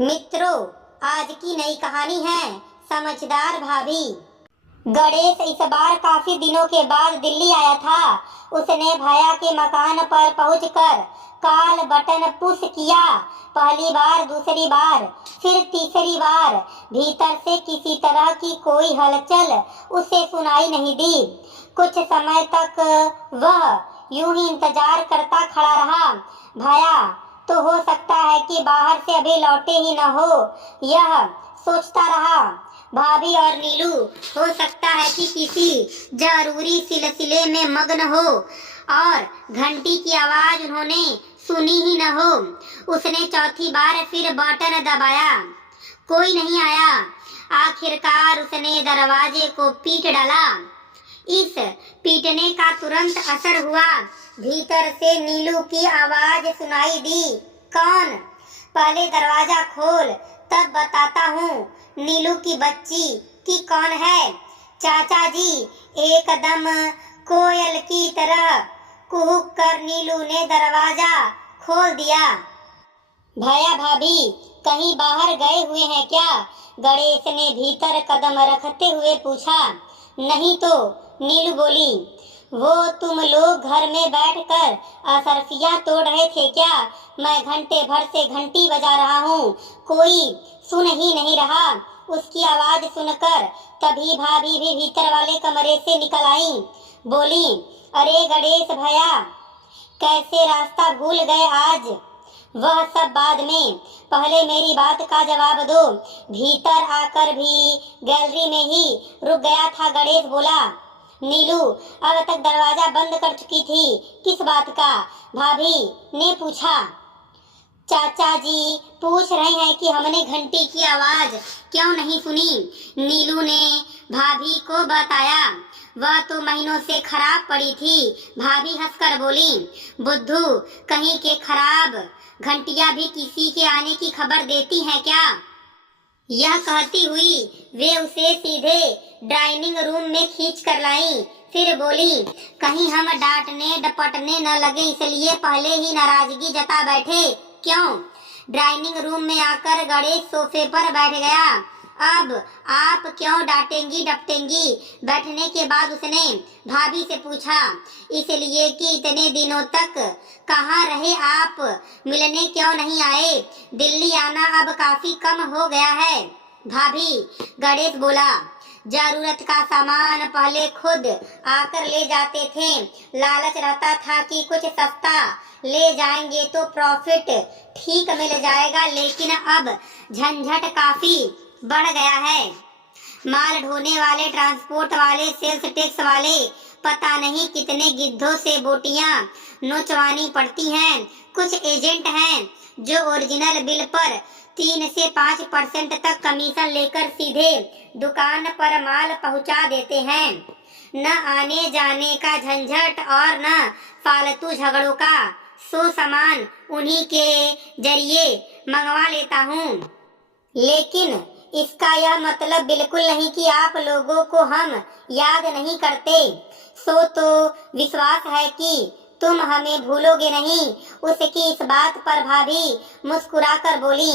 मित्रों, आज की नई कहानी है समझदार भाभी। गणेश इस बार काफी दिनों के बाद दिल्ली आया था। उसने भैया के मकान पर पहुंचकर काल बटन पुश किया। पहली बार, दूसरी बार, फिर तीसरी बार। भीतर से किसी तरह की कोई हलचल उसे सुनाई नहीं दी। कुछ समय तक वह यूं ही इंतजार करता खड़ा रहा। भैया तो हो सकता है कि बाहर से अभी लौटे ही न हो, यह सोचता रहा। भाभी और नीलू हो सकता है कि किसी जरूरी सिलसिले में मग्न हो और घंटी की आवाज उन्होंने सुनी ही न हो। उसने चौथी बार फिर बटन दबाया, कोई नहीं आया। आखिरकार उसने दरवाजे को पीट डाला। इस पीटने का तुरंत असर हुआ। भीतर से नीलू की आवाज सुनाई दी, कौन? पहले दरवाजा खोल, तब बताता हूँ। नीलू की बच्ची कि कौन है? चाचा जी, एकदम कोयल की तरह कुहुक कर नीलू ने दरवाजा खोल दिया। भैया भाभी कहीं बाहर गए हुए हैं क्या? गणेश ने भीतर कदम रखते हुए पूछा। नहीं तो, नीलू बोली। वो तुम लोग घर में बैठकर असरफियाँ तोड़ रहे थे क्या? मैं घंटे भर से घंटी बजा रहा हूँ, कोई सुन ही नहीं रहा। उसकी आवाज सुनकर तभी भाभी भी भीतर वाले कमरे से निकल आई। बोली, अरे गणेश भैया, कैसे रास्ता भूल गए आज? वह सब बाद में, पहले मेरी बात का जवाब दो। भीतर आकर भी गैलरी में ही रुक गया था। गणेश बोला। नीलू अब तक दरवाजा बंद कर चुकी थी। किस बात का? भाभी ने पूछा। चाचा जी पूछ रहे हैं कि हमने घंटी की आवाज क्यों नहीं सुनी। नीलू ने भाभी को बताया। वह तो महीनों से खराब पड़ी थी। भाभी हंसकर बोली, बुद्धू कहीं के खराब घंटियां भी किसी के आने की खबर देती हैं क्या? यह कहती हुई वे उसे सीधे डाइनिंग रूम में खींच कर लाई। फिर बोली, कहीं हम डांटने डपटने न लगे इसलिए पहले ही नाराजगी जता बैठे क्यों? डाइनिंग रूम में आकर गणेश सोफे पर बैठ गया। अब आप क्यों डांटेंगी डपटेंगी? बैठने के बाद उसने भाभी से पूछा। इसलिए कि इतने दिनों तक कहाँ रहे आप? मिलने क्यों नहीं आए? दिल्ली आना अब काफी कम हो गया है। भाभी, गणेश बोला, जरूरत का सामान पहले खुद आकर ले जाते थे। लालच रहता था कि कुछ सस्ता ले जाएंगे तो प्रॉफिट ठीक मिल जाएगा, लेकिन अब झंझट काफी बढ़ गया है। माल ढोने वाले, ट्रांसपोर्ट वाले, सेल्स टैक्स वाले, पता नहीं कितने गिद्धों से बोटियां नोचवानी पड़ती हैं। कुछ एजेंट हैं जो ओरिजिनल बिल पर 3 से 5% तक कमीशन लेकर सीधे दुकान पर माल पहुंचा देते हैं। न आने जाने का झंझट और न फालतू झगड़ों का। सो सामान उन्हीं के जरिए मंगवा लेता हूँ। लेकिन इसका यह मतलब बिल्कुल नहीं कि आप लोगों को हम याद नहीं करते। सो तो विश्वास है कि तुम हमें भूलोगे नहीं। उसकी इस बात पर भाभी मुस्कुराकर बोली।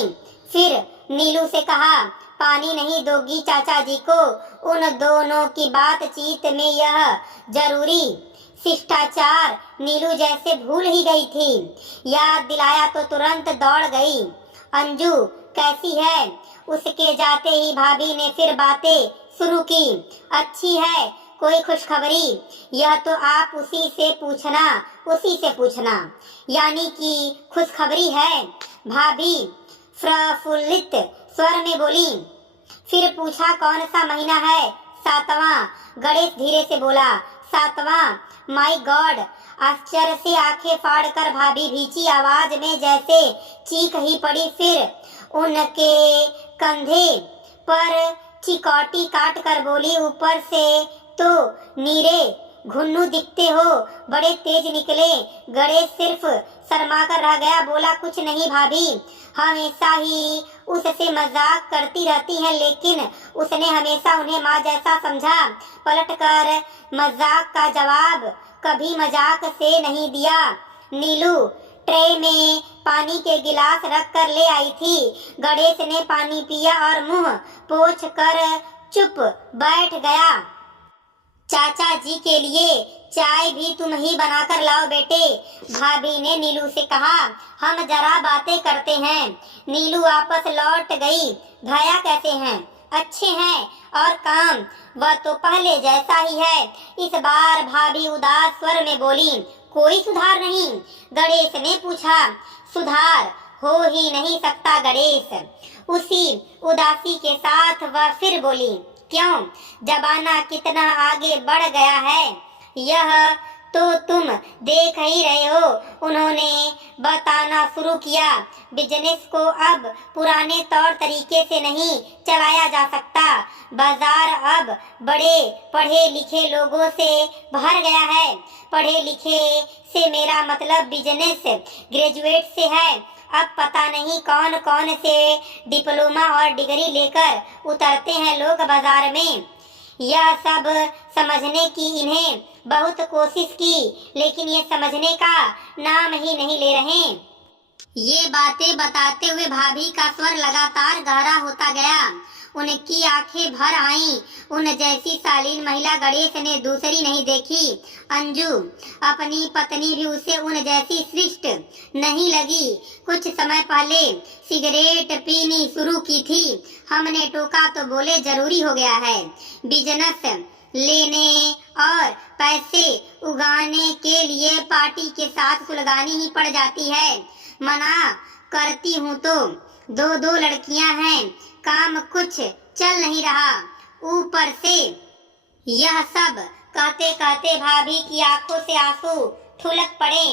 फिर नीलू से कहा, पानी नहीं दोगी चाचा जी को? उन दोनों की बातचीत में यह जरूरी शिष्टाचार नीलू जैसे भूल ही गई थी। याद दिलाया तो तुरंत दौड़ गई। अंजू कैसी है? उसके जाते ही भाभी ने फिर बातें शुरू की। अच्छी है, कोई खुशखबरी? यह तो आप उसी से पूछना। यानी कि खुशखबरी है? भाभी प्रफुल्लित स्वर में बोली। फिर पूछा, कौन सा महीना है? 7वां। गणेश धीरे से बोला। 7वां? My god! आश्चर्य से आंखें फाड़कर भाभी भीची आवाज में जैसे चीख ही पड़ी। फिर उनके कंधे पर चिकौटी काट कर बोली, ऊपर से तो नीरे घुन्नू दिखते हो, बड़े तेज निकले। गणेश सिर्फ शर्मा कर रह गया। बोला, कुछ नहीं भाभी, हमेशा ही उससे मजाक करती रहती है, लेकिन उसने हमेशा उन्हें माँ जैसा समझा। पलटकर मजाक का जवाब कभी मजाक से नहीं दिया। नीलू ट्रे में पानी के गिलास रख कर ले आई थी। गणेश ने पानी पिया और मुंह पोंछ कर चुप बैठ गया। चाचा जी के लिए चाय भी तुम ही बनाकर लाओ बेटे, भाभी ने नीलू से कहा। हम जरा बातें करते हैं। नीलू वापस लौट गई। भैया कैसे हैं? अच्छे हैं। और काम? वह तो पहले जैसा ही है। इस बार भाभी उदास स्वर में बोली। कोई सुधार नहीं? गणेश ने पूछा। सुधार हो ही नहीं सकता गणेश। उसी उदासी के साथ वह फिर बोली। क्यों? जमाना कितना आगे बढ़ गया है, यह तो तुम देख ही रहे हो। उन्होंने बताना शुरू किया। बिजनेस को अब पुराने तौर तरीके से नहीं चलाया जा सकता। बाजार अब बड़े पढ़े लिखे लोगों से भर गया है। पढ़े लिखे से मेरा मतलब बिजनेस ग्रेजुएट से है। अब पता नहीं कौन कौन से डिप्लोमा और डिग्री लेकर उतरते हैं लोग बाजार में। यह सब समझने की इन्हें बहुत कोशिश की, लेकिन ये समझने का नाम ही नहीं ले रहे। ये बातें बताते हुए भाभी का स्वर लगातार गहरा होता गया। उनकी आंखें भर आईं। उन जैसी शालीन महिला गणेश ने दूसरी नहीं देखी। अंजू अपनी पत्नी भी उसे उन जैसी श्रेष्ठ नहीं लगी। कुछ समय पहले सिगरेट पीनी शुरू की थी। हमने टोका तो बोले जरूरी हो गया है। बिजनेस लेने और पैसे उगाने के लिए पार्टी के साथ सुलगानी ही पड़ जाती है। मना करती हूँ तो दो दो लड़कियां हैं, काम कुछ चल नहीं रहा, ऊपर से यह सब। कहते कहते भाभी की आंखों से आंसू छलक पड़े।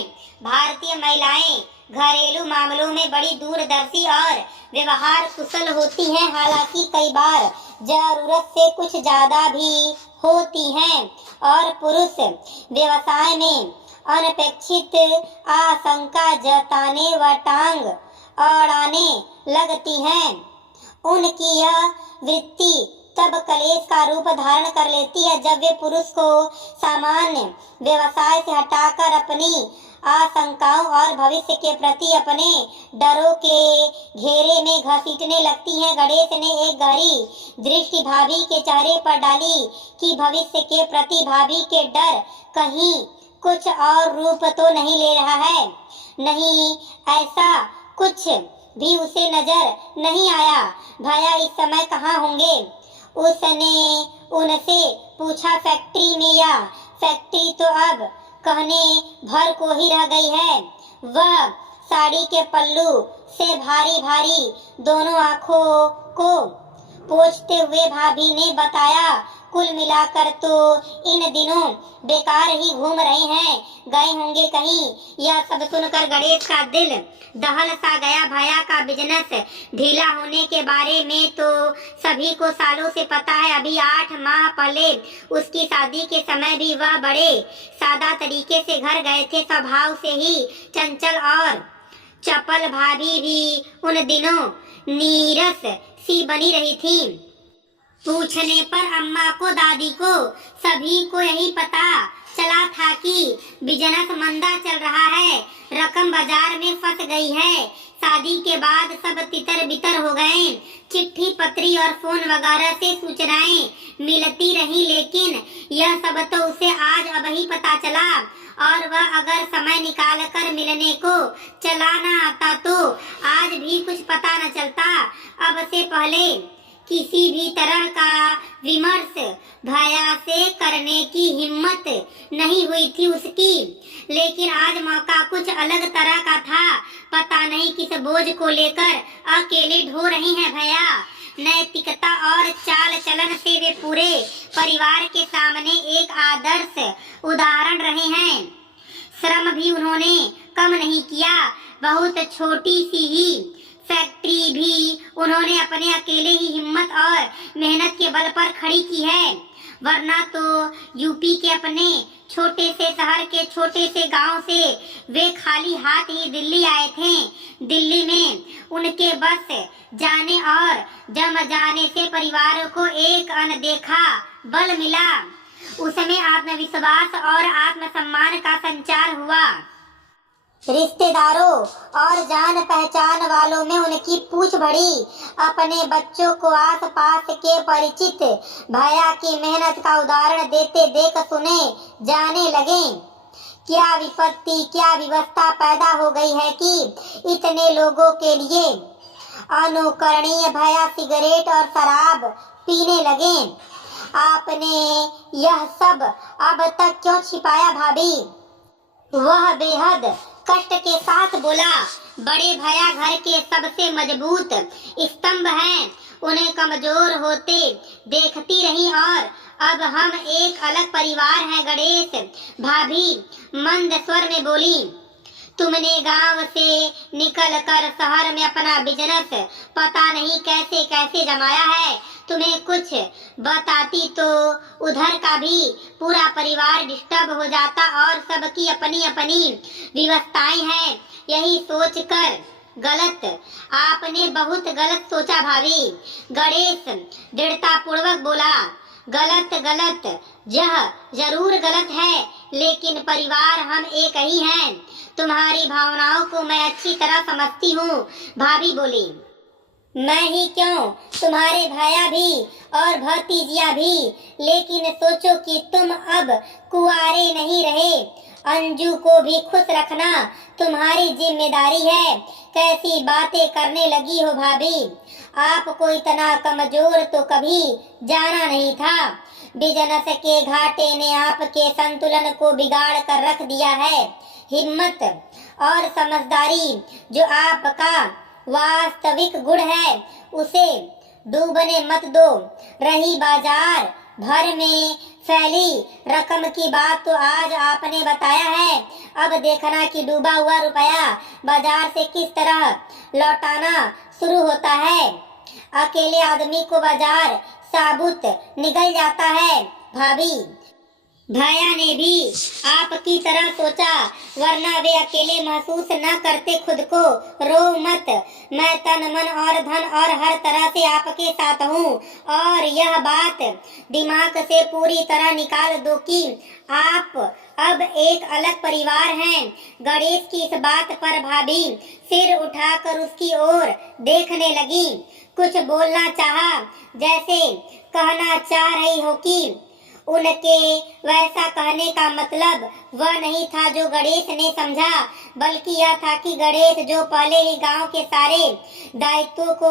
भारतीय महिलाएं घरेलू मामलों में बड़ी दूरदर्शी और व्यवहार कुशल होती हैं। हालांकि कई बार जरूरत से कुछ ज्यादा भी होती हैं और पुरुष व्यवसाय में अनपेक्षित आशंका जताने व टांग अड़ाने लगती हैं। उनकी यह वृत्ति तब कलेश का रूप धारण कर लेती है जब वे पुरुष को सामान्य व्यवसाय से हटाकर अपनी आशंकाओं और भविष्य के प्रति अपने डरों के घेरे में घसीटने लगती हैं। गणेश ने एक गहरी दृष्टि भाभी के चेहरे पर डाली कि भविष्य के प्रति भाभी के डर कहीं कुछ और रूप तो नहीं ले रहा है। नहीं, ऐसा कुछ भी उसे नजर नहीं आया। भैया इस समय कहाँ होंगे? उसने उनसे पूछा। फैक्ट्री में? या फैक्ट्री तो अब कहने भर को ही रह गई है। वह साड़ी के पल्लू से भारी भारी दोनों आंखों को पोंछते हुए भाभी ने बताया। कुल मिलाकर तो इन दिनों बेकार ही घूम रहे हैं, गए होंगे कहीं। यह सब सुनकर गणेश का दिल दहल सा गया। भैया का बिजनेस ढीला होने के बारे में तो सभी को सालों से पता है। अभी 8 माह पहले उसकी शादी के समय भी वह बड़े सादा तरीके से घर गए थे। स्वभाव से ही चंचल और चपल भाभी भी उन दिनों नीरस सी बनी रही थी। पूछने पर अम्मा को, दादी को, सभी को यही पता चला था कि बिजनेस मंदा चल रहा है, रकम बाजार में फंस गई है। शादी के बाद सब तितर बितर हो गए। चिट्ठी पत्री और फोन वगैरह से सूचनाएं मिलती रही, लेकिन यह सब तो उसे आज अब ही पता चला। और वह अगर समय निकाल कर मिलने को चला न आता तो आज भी कुछ पता न चलता। अब से पहले किसी भी तरह का विमर्श भैया से करने की हिम्मत नहीं हुई थी उसकी, लेकिन आज मौका कुछ अलग तरह का था। पता नहीं किस बोझ को लेकर अकेले ढो रही हैं भैया। नैतिकता और चाल चलन से वे पूरे परिवार के सामने एक आदर्श उदाहरण रहे हैं। श्रम भी उन्होंने कम नहीं किया। बहुत छोटी सी ही फैक्ट्री भी उन्होंने अपने अकेले ही हिम्मत और मेहनत के बल पर खड़ी की है। वरना तो यूपी के अपने छोटे से शहर के छोटे से गांव से वे खाली हाथ ही दिल्ली आए थे। दिल्ली में उनके बस जाने और जम जाने से परिवार को एक अनदेखा बल मिला। उसमें आत्मविश्वास और आत्मसम्मान का संचार हुआ। रिश्तेदारों और जान पहचान वालों में उनकी पूछ बढ़ी। अपने बच्चों को आस पास के परिचित भैया की मेहनत का उदाहरण देते देख सुने जाने लगे। क्या विपत्ति, क्या व्यवस्था पैदा हो गई है कि इतने लोगों के लिए अनुकरणीय भैया सिगरेट और शराब पीने लगे। आपने यह सब अब तक क्यों छिपाया भाभी? वह बेहद कष्ट के साथ बोला। बड़े भैया घर के सबसे मजबूत स्तंभ हैं। उन्हें कमजोर होते देखती रही और अब हम एक अलग परिवार हैं। गणेश भाभी मंद स्वर में बोली। तुमने गांव से निकल कर शहर में अपना बिजनेस पता नहीं कैसे कैसे जमाया है। तुम्हें कुछ बताती तो उधर का भी पूरा परिवार डिस्टर्ब हो जाता और सबकी अपनी अपनी व्यवस्थाएं हैं। यही सोचकर गलत, आपने बहुत गलत सोचा भाभी। गणेश दृढ़ता पूर्वक बोला। गलत गलत, यह जरूर गलत है, लेकिन परिवार हम एक ही हैं। तुम्हारी भावनाओं को मैं अच्छी तरह समझती हूँ, भाभी बोली। मैं ही क्यों, तुम्हारे भैया भी और भतीजिया भी। लेकिन सोचो कि तुम अब कुंवारे नहीं रहे। अंजू को भी खुश रखना तुम्हारी जिम्मेदारी है। कैसी बातें करने लगी हो भाभी? आपको इतना कमजोर तो कभी जाना नहीं था। बिजनेस के घाटे ने आपके संतुलन को बिगाड़ कर रख दिया है। हिम्मत और समझदारी जो आपका वास्तविक गुण है, उसे डूबने मत दो। रही बाजार भर में फैली रकम की बात, तो आज आपने बताया है। अब देखना कि डूबा हुआ रुपया बाजार से किस तरह लौटाना शुरू होता है। अकेले आदमी को बाजार साबुत निकल जाता है भाभी। भैया ने भी आपकी तरह सोचा, वरना वे अकेले महसूस न करते खुद को। रो मत, मैं तन मन और धन और हर तरह से आपके साथ हूँ। और यह बात दिमाग से पूरी तरह निकाल दो कि आप अब एक अलग परिवार हैं। गणेश की इस बात पर भाभी सिर उठाकर उसकी ओर देखने लगी। कुछ बोलना चाहा, जैसे कहना चाह रही हो कि उनके वैसा कहने का मतलब वह नहीं था जो गणेश ने समझा, बल्कि यह था कि गणेश जो पहले ही गांव के सारे दायित्वों को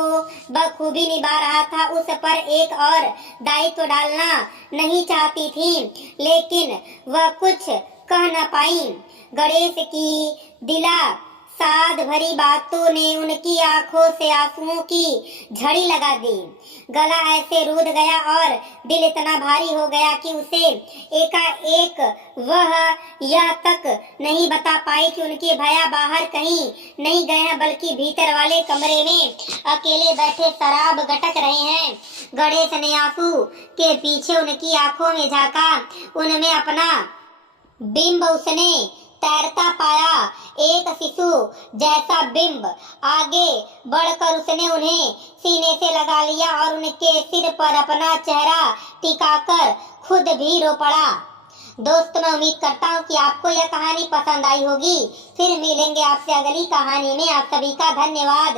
बखूबी निभा रहा था, उस पर एक और दायित्व डालना नहीं चाहती थी। लेकिन वह कुछ कह न पाई। गणेश की दिला साध भरी बातों ने उनकी आंखों से आंसुओं की झड़ी लगा दी। गला ऐसे रूद गया और दिल इतना भारी हो गया कि उसे एकाएक वह यह तक नहीं बता पाई कि उनके भैया बाहर कहीं नहीं गए हैं, बल्कि भीतर वाले कमरे में अकेले बैठे शराब गटक रहे हैं। गणेश ने आंसू के पीछे उनकी आंखों में झांका। उनमें अपना बिंब उसने तैरता पाया, एक शिशु जैसा बिंब। आगे बढ़कर उसने उन्हें सीने से लगा लिया और उनके सिर पर अपना चेहरा टिकाकर खुद भी रो पड़ा। दोस्तों, मैं उम्मीद करता हूँ कि आपको यह कहानी पसंद आई होगी। फिर मिलेंगे आपसे अगली कहानी में। आप सभी का धन्यवाद।